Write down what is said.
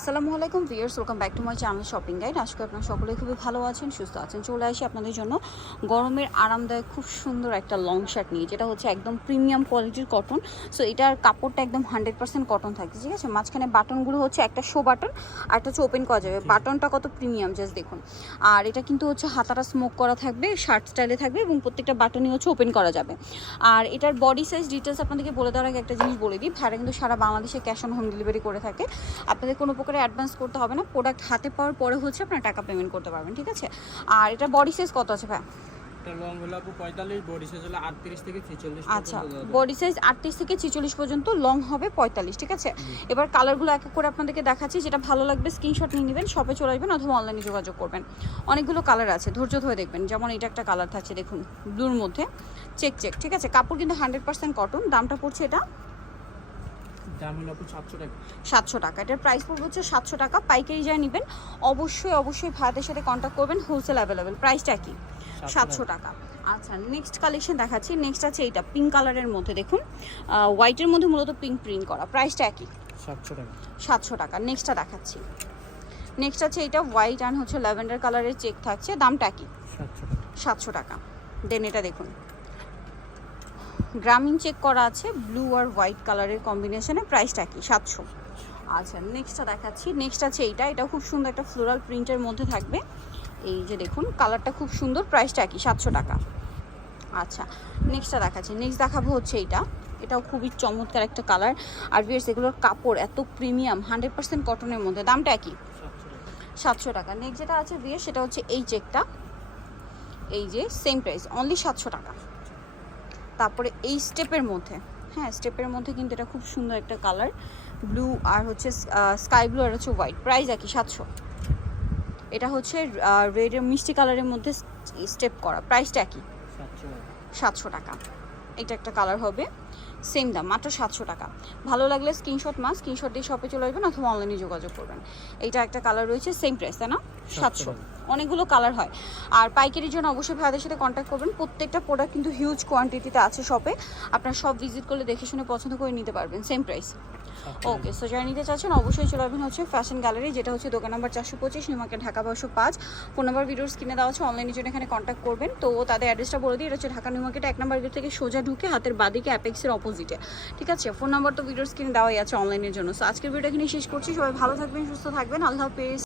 আসসালামু আলাইকুম viewers welcome back to my channel shopping guide আজকে আপনারা সকলে খুবই ভালো আছেন সুস্থ আছেন। চলে আসি আপনাদের জন্য গরমের আরামদায়ক খুব সুন্দর একটা লং শার্ট নিয়ে যেটা হচ্ছে একদম প্রিমিয়াম কোয়ালিটির কটন সো এটার কাপড়টা একদম হান্ড্রেড পার্সেন্ট কটন থাকে ঠিক আছে? মাঝখানে বাটনগুলো হচ্ছে একটা শো বাটন আর একটা হচ্ছে ওপেন করা যাবে। বাটনটা কত প্রিমিয়াম জাস্ট দেখুন। আর এটা কিন্তু হচ্ছে হাতাটা স্মোক করা থাকবে শার্ট স্টাইলে থাকবে এবং প্রত্যেকটা বাটনই হচ্ছে ওপেন করা যাবে। আর এটার বডি সাইজ ডিটেলস আপনাদেরকে বলে দেওয়ার আগে একটা জিনিস বলে দিই। ভাড়া কিন্তু সারা বাংলাদেশে ক্যাশ অন হোম ডেলিভারি করে থাকে। আপনাদের কোনো প্রকারে অ্যাডভান্স করতে হবে না। প্রোডাক্ট হাতে পাওয়ার পরে হচ্ছে আপনার টাকা পেমেন্ট করতে পারবেন ঠিক আছে? আর এটা বডি সাইজ কত আছে ভাই এটা লং হলো আপু পঁয়তাল্লিশ বডি সাইজ হলো আটত্রিশ থেকে ছেচল্লিশ আচ্ছা বডি সাইজ আটত্রিশ থেকে ছেচল্লিশ পর্যন্ত লং হবে পঁয়তাল্লিশ ঠিক আছে? এবার কালারগুলো এক এক করে আপনাদেরকে দেখাচ্ছি যেটা ভালো লাগবে স্ক্রিনশট নিয়ে নেবেন শপে চলে আসবেন অথবা অনলাইনে যোগাযোগ করবেন। অনেকগুলো কালার আছে ধৈর্য ধরে দেখবেন। যেমন এটা একটা কালার থাকছে দেখুন ব্লুর মধ্যে। চেক চেক ঠিক আছে? কাপড় কিন্তু হান্ড্রেড পার্সেন্ট কটন দামটা পড়ছে এটা সাতশো টাকা। এটার প্রাইস পড়বে হচ্ছে সাতশো টাকা। পাইকারি যা নেবেন অবশ্যই অবশ্যই ভাইয়াদের সাথে কন্ট্যাক্ট করবেন হোলসেল অ্যাভেলেবেল প্রাইসটা কি? সাতশো টাকা। আচ্ছা নেক্সট কালেকশন দেখাচ্ছি। নেক্সট আছে এইটা পিঙ্ক কালারের মধ্যে দেখুন। হোয়াইটের মধ্যে মূলত পিঙ্ক প্রিন্ট করা। প্রাইসটা একই। সাতশো টাকা। সাতশো টাকা। নেক্সটটা দেখাচ্ছি। নেক্সট আছে এটা হোয়াইট অ্যান্ড হচ্ছে ল্যাভেন্ডার কালারের চেক থাকছে। দামটা কি সাতশো টাকা। দেন এটা দেখুন। গ্রামীণ চেক করা আছে ব্লু আর হোয়াইট কালারের কম্বিনেশনে প্রাইসটা কি? সাতশো। আচ্ছা নেক্সটটা দেখাচ্ছি। নেক্সট আছে এইটা। এটা খুব সুন্দর একটা ফ্লোরাল প্রিন্টের মধ্যে থাকবে। এই যে দেখুন কালারটা খুব সুন্দর। প্রাইসটা কি? সাতশো টাকা। আচ্ছা নেক্সটটা দেখাচ্ছি। নেক্সট দেখাবো হচ্ছে এইটা। এটাও খুবই চমৎকার একটা কালার আর বিয়ার্স এগুলোর কাপড় এত প্রিমিয়াম হান্ড্রেড পার্সেন্ট কটনের মধ্যে। দামটা কি? সাতশো টাকা। নেক্সট যেটা আছে বিয়ার সেটা হচ্ছে এই চেকটা এই যে সেম প্রাইস অনলি সাতশো টাকা। তারপরে এই স্টেপের মধ্যে হ্যাঁ স্টেপের মধ্যে কিন্তু এটা খুব সুন্দর একটা কালার ব্লু আর হচ্ছে স্কাই ব্লু আর হচ্ছে হোয়াইট প্রাইস একই সাতশো। এটা হচ্ছে রেড মিষ্টি কালারের মধ্যে স্টেপ করা প্রাইসটা একই। সাতশো টাকা। এটা একটা কালার হবে। সেম দাম মাত্র সাতশো টাকা। ভালো লাগলে স্ক্রিনশট মা স্ক্রিনশট দিয়ে শপে চলে আসবেন অথবা অনলাইনে যোগাযোগ করবেন। এইটা একটা কালার রয়েছে সেম প্রাইস তাই না? সাতশো অনেকগুলো কালার হয়। আর পাইকারির জন্য অবশ্যই ভাইদের সাথে কন্ট্যাক্ট করবেন। প্রত্যেকটা প্রোডাক্ট কিন্তু হিউজ কোয়ান্টিটিতে আছে শপে আপনার সব ভিজিট করলে দেখে শুনে পছন্দ করে নিতে পারবেন সেম প্রাইস ওকে সো যারা নিতে চাচ্ছেন অবশ্যই চলে আসবেন হচ্ছে ফ্যাশন গ্যালারি যেটা হচ্ছে দোকান নাম্বার চারশো পঁচিশ নিউ মার্কেট ঢাকা বারোশো পাঁচ। ফোন নাম্বার ভিডিওস কিনে দেওয়া আছে অনলাইনের জন্য এখানে কন্ট্যাক্ট করবেন। তো তাদের অ্যাড্রেসটা বলে দিই এটা হচ্ছে ঢাকা নিউ মার্কেট এক নম্বর গেট থেকে সোজা ঢুকে হাতের বাদিকে অ্যাপেক্সের অপোজিটে ঠিক আছে? ফোন নাম্বার তো ভিডিওর স্ক্রিনে দেওয়াই আছে অনলাইনের জন্য। সো আজকের ভিডিও এখানে শেষ করছি। সবাই ভালো থাকবেন, সুস্থ থাকবেন। আল্লাহ হাফেজ।